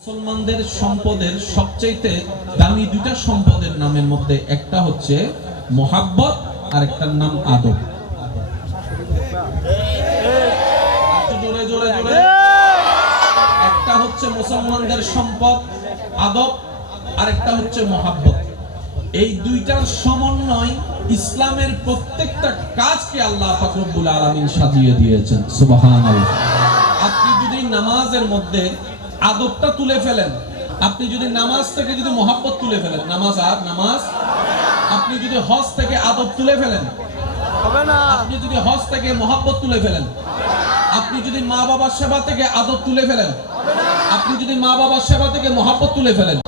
মুসলমানদের সম্পদের সবচাইতে দামি দুইটা সম্পদের নামের মধ্যে একটা হচ্ছে মোহাব্বত আর একটার নাম আদব। জোরে একটা হচ্ছে মুসলমানদের সম্পদ, আদব আর একটা হচ্ছে মোহাব্বত। এই দুইটার সমন্বয় ইসলামের প্রত্যেকটা কাজকে আল্লাহ ফাকরুল আলমিন সাজিয়ে দিয়েছেন। সুবাহান আপনি যদি নামাজের মধ্যে আদবটা তুলে ফেলেন। আপনি যদি নামাজ থেকে যদি মোহাব্বত তুলে ফেলেন নামাজ আর নামাজ? আপনি যদি হজ থেকে আদব তুলে ফেলেন না। আপনি যদি হজ থেকে মোহাব্বত তুলে ফেলেন আপনি যদি মা বাবার সেবা থেকে আদব তুলে ফেলেন আপনি যদি মা বাবার সেবা থেকে মোহাব্বত তুলে ফেলেন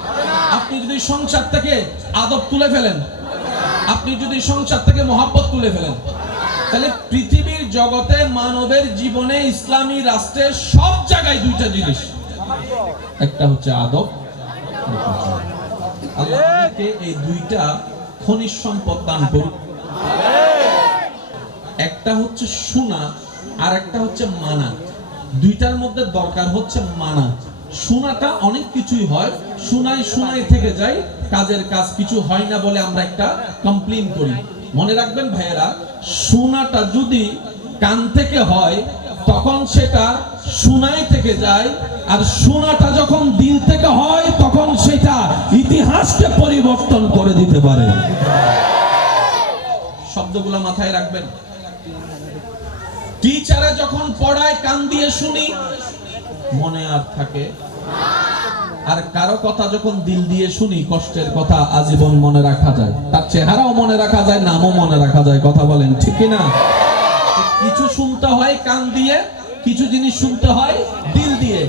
আপনি যদি সংসার থেকে আদব তুলে ফেলেন আপনি যদি সংসার থেকে মোহাব্বত তুলে ফেলেন তাহলে পৃথিবীর জগতে মানবের জীবনে ইসলামী রাষ্ট্রের সব জায়গায় দুইটা জিনিস। একটা হচ্ছে আদব আরেকটা হচ্ছে আদব। আল্লাহ আমাদেরকে এই দুইটা খনিজ সম্পদ দান করুন একটা হচ্ছে শোনা আর একটা হচ্ছে মানা। দুইটার মধ্যে দরকার হচ্ছে মানা। শোনাটা অনেক কিছুই হয় শোনাই শোনাই থেকে যায় কাজের কাজ কিছু হয় না বলে আমরা একটা কমপ্লেন করি। মনে রাখবেন ভাইয়েরা শোনাটা যদি কান থেকে হয় তখন সেটা শোনাই থেকে যায়, আর শোনাটা যখন দিল থেকে হয়, তখন সেটা ইতিহাসকে পরিবর্তন করে দিতে পারে। শব্দগুলো মাথায় রাখবেন। টিচারে যখন পড়ায়, কান দিয়ে শুনি, মনে আর থাকে। আর কারও কথা যখন দিল দিয়ে শুনি, কষ্টের কথা আজীবন মনে রাখা যায়। তার চেহারাও মনে রাখা যায়, নামও মনে রাখা যায়, কথা বলেন, ঠিক কি না কিছু শুনতে হয় কান দিয়ে, কিছু জিনিস শুনতে হয় দিল দিয়ে।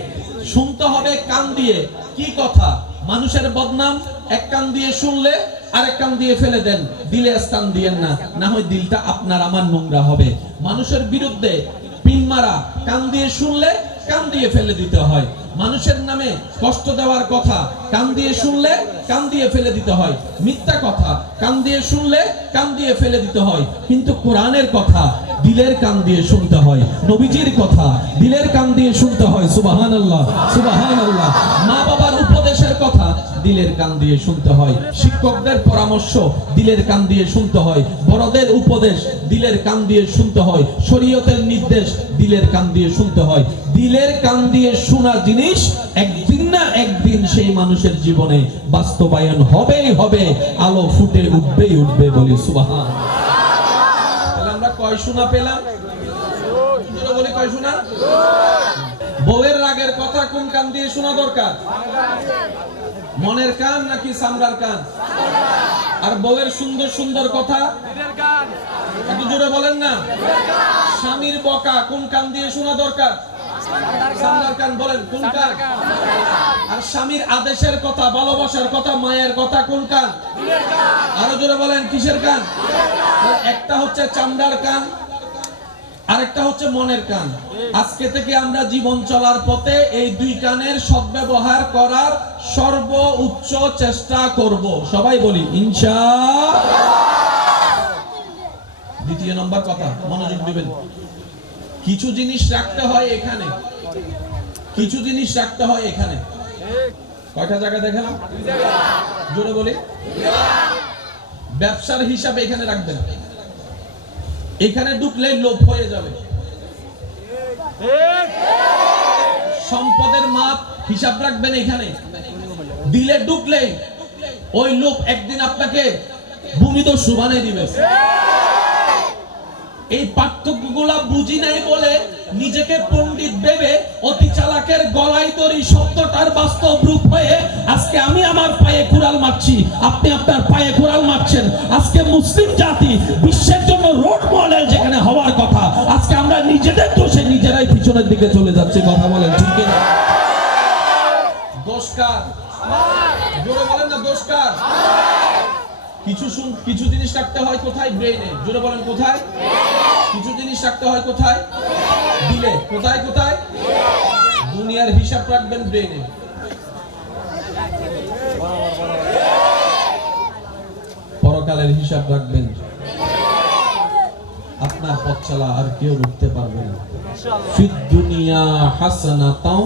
শুনতে হবে কান দিয়ে। কি কথা? মানুষের বদনাম, এক কান দিয়ে শুনলে আরেক কান দিয়ে ফেলে দেন। দিলে স্থান দিয়েন না। না হয় দিলটা আপনার, আমার নোংরা হবে। মানুষের বিরুদ্ধে পিন মারা, কান দিয়ে শুনলে কান দিয়ে ফেলে দিতে হয়। মানুষের নামে কষ্ট দেওয়ার কথা, কান দিয়ে শুনলে কান দিয়ে ফেলে দিতে হয়। মিথ্যা কথা, কান দিয়ে শুনলে কান দিয়ে ফেলে দিতে হয়। কিন্তু কোরআনের কথা দিলের কান দিয়ে শুনতে হয়। নবীজির কথা দিলের কান দিয়ে শুনতে হয় সুবাহান আল্লাহ সুবাহান আল্লাহ মা বাবার উপদেশের কথা দিলের কান দিয়ে শুনতে হয়। শিক্ষকদের পরামর্শ দিলের কান দিয়ে শুনতে হয়। বড়দের উপদেশ দিলের কান দিয়ে শুনতে হয়। শরীয়তের নির্দেশ দিলের কান দিয়ে শুনতে হয়। দিলের কান দিয়ে শোনা জিনিস একদিন না একদিন সেই মানুষের জীবনে বাস্তবায়ন হবেই হবে। আলো ফুটে উঠবেই উঠবে বলি আমরা কয় শোনা পেলাম? বলি কয় শোনা? বউয়ের রাগের কথা কোন কান দিয়ে শোনা দরকার? মনের কান নাকি সামরার কান? আর বউয়ের সুন্দর সুন্দর কথা? একটু জোরে বলেন না। স্বামীর বকা কোন কান দিয়ে শোনা দরকার? বলেন কোন কান আর স্বামীর আদেশের কথা ভালোবাসার কথা মায়ের কথা কোন কান আরও জোরে বলেন কিসের কান? একটা হচ্ছে চামড়ার কান আরেকটা হচ্ছে মনের কান। আজকে থেকে আমরা জীবন চলার পথে এই দুই কানের সদ্ব্যবহার করার সর্ব উচ্চ চেষ্টা করব। সবাই বলি ইনশা দ্বিতীয় নম্বর কথা মনোযোগ দিবেন। কিছু জিনিস রাখতে হয় এখানে। কিছু জিনিস রাখতে হয় এখানে। কয়টা জায়গা দেখালাম? জোরে বলি। ব্যবসার হিসাবে এখানে রাখবেন। এখানে ঢুকলে লোভ হয়ে যাবে। সম্পদের মাপ হিসাব রাখবেন এখানে। দিলে ঢুকলে ওই লোভ একদিন আপনাকে ভূমিত সুবানে দিবে। এই পার্থক্যগুলা বুঝি নাই বলে নিজেকে পণ্ডিত ভেবে অতি চালাকের গলায় তরি সত্যটার বাস্তব রূপ হয়ে আজকে আমি আমার পায়ে কুড়াল মারছি। আপনি আপনার পায়ে কুড়াল মারছেন। আজকে মুসলিম জাতি বিশ্বের জন্য রোড মডেল যেখানে হওয়ার কথা। আজকে আমরা নিজেদের দোষে নিজেরাই পিছনের দিকে চলে যাচ্ছি। কথা বলেন, ঠিক কি না? দোষকার। জোরে বলেন না, দোষকার। কিছু কিছু জিনিস রাখতে হয় কোথায়? ব্রেনে জোরে বলেন, কোথায়? কিছু জিনিস রাখতে হয় কোথায়? দিলে। কোথায় কোথায়? দুনিয়ার হিসাব রাখবেন ব্রেনে। পরকালের হিসাব রাখবেন। আপনার পথ চলা আর কেউ রুখতে পারবে না। ফিদ দুনিয়া হাসানাতাও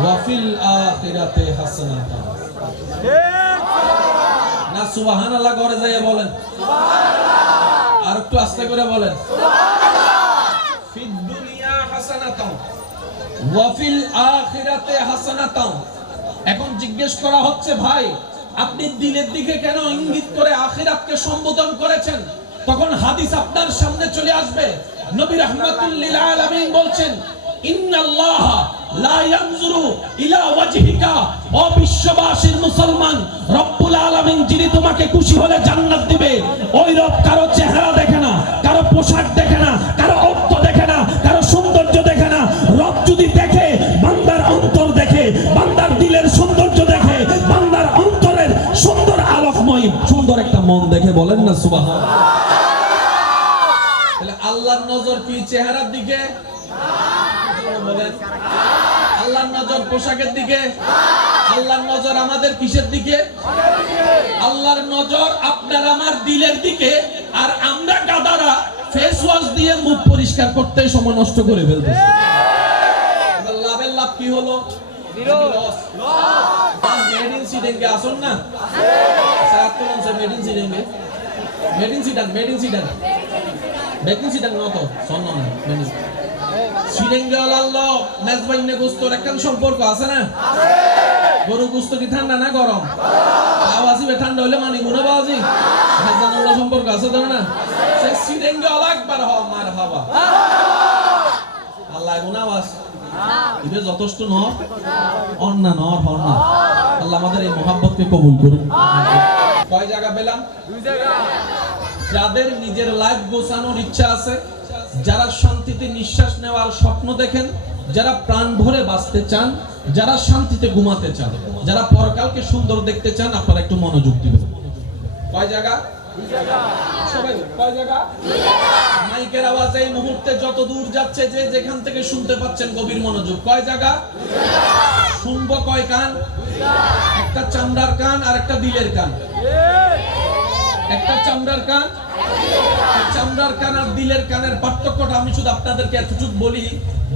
ওয়াফিল আখিরাতে হাসানাতান ঠিক না, সুবহানাল্লাহ করে যাইয়া বলেন। একটু আস্তে করে বলেন। এখন জিজ্ঞেস করা হচ্ছে, ভাই, আপনি দিলের দিকে কেন ইঙ্গিত করে আখিরাতকে সম্বোধন করেছেন? তখন হাদিস আপনার সামনে চলে আসবে। নবী রাহমাতুল লিল বলছেন লা দিলের সৌন্দর্য দেখে, বান্দার অন্তরের সুন্দর আলোকময়, সুন্দর একটা মন দেখে বলেন না সুবহান। আল্লাহর নজর কি, চেহারার দিকে? বলেন নজর পোশাকের দিকে, আল্লাহর নজর আমাদের কিসের দিকে? আল্লাহর নজর আপনার আমার দিলের দিকে, আর আমরা গাদারা ফেস ওয়াশ দিয়ে মুখ পরিষ্কার করতে সময় নষ্ট করে ফেলতেছি। লাভের লাভ কি হলো? আসুন না। সাত কোন মেড সিডেঙ্গে মেড সিডান মেড ইন সিডান মেড সিডান নত সন্ন না আল্লাহ মেজবাইনে গোস্তর একখান সম্পর্ক আছে না? গরু গোস্ত কি ঠান্ডা না গরম? আওয়াজি বে ঠান্ডা হইলে মানি গুনা বাজি। হাজানুল্লাহ সম্পর্ক আছে তো না? সে সিডেঙ্গে একবার হ মার হাওয়া। আল্লাহ গুনা আওয়াজ ইবে যথেষ্ট অন্না নর আল্লাহ আমাদের এই মোহাব্বতকে কবুল করুন। কয় জায়গা পেলাম? দুই জায়গা। যাদের নিজের লাইফ গোছানোর ইচ্ছা আছে যারা শান্তিতে নিঃশ্বাস নেওয়ার স্বপ্ন দেখেন যারা প্রাণ ভরে বাঁচতে চান যারা শান্তিতে ঘুমাতে চান যারা পরকালকে সুন্দর দেখতে চান আপনারা একটু মনোযোগ দিবেন। কয় জায়গা? মাইকের আওয়াজ এই মুহূর্তে যত দূর যাচ্ছে যে যেখান থেকে শুনতে পাচ্ছেন গভীর মনোযোগ কয় জায়গা? শুনব কয় কান? একটা চামড়ার কান আর একটা দিলের কান। একটা চামড়ার কান। চামড়ার কান আর দিলের কানের পার্থক্যটা আমি শুধু আপনাদেরকে এতটুকু বলি,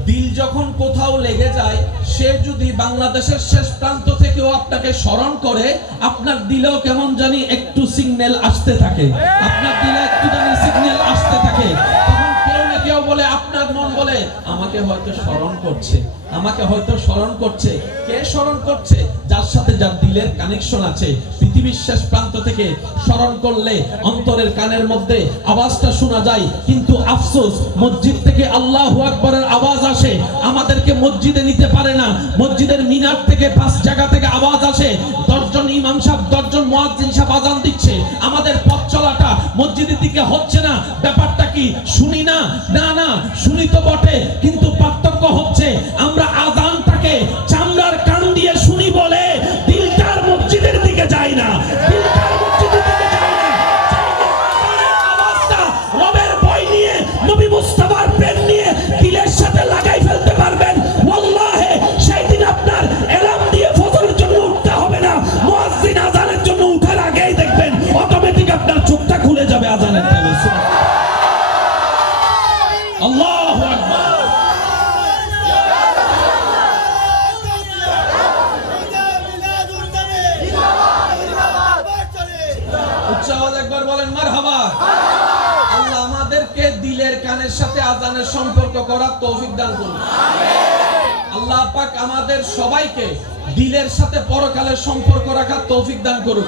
দিল যখন কোথাও লেগে যায়, সে যদি বাংলাদেশের শেষ প্রান্ত থেকেও আপনাকে স্মরণ করে, আপনার দিলেও কেমন জানি একটু সিগন্যাল আসতে থাকে। আপনার দিলে একটু জানি সিগন্যাল আসতে থাকে। তখন কেউ না কেউ বলে, আপনার মন বলে, আমাকে হয়তো স্মরণ করছে, আমাকে হয়তো স্মরণ করছে। কে স্মরণ করছে? যার সাথে যার দিলের কানেকশন আছে। পৃথিবীর শেষ প্রান্ত থেকে স্মরণ করলে অন্তরের কানের মধ্যে আওয়াজটা শোনা যায়, কিন্তু আফসোস, মসজিদ থেকে আল্লাহ আকবরের আওয়াজ আসে, আমাদেরকে মসজিদে নিতে পারে না। মসজিদের মিনার থেকে পাঁচ জায়গা থেকে আওয়াজ আসে, দশজন ইমাম সাহেব, দশজন মুয়াজ্জিন সাহেব আজান দিচ্ছে। আমাদের পথ চলাটা মসজিদের দিকে হচ্ছে না। ব্যাপারটা কি? শুনি না? না না, শুনি তো বটে, কিন্তু পার্থক্য হচ্ছে, আমরা দিলের কানের সাথে আজানের সম্পর্ক করার তৌফিক দান করুন। আল্লাহ পাক আমাদের সবাইকে দিলের সাথে পরকালের সম্পর্ক রাখার তৌফিক দান করুন।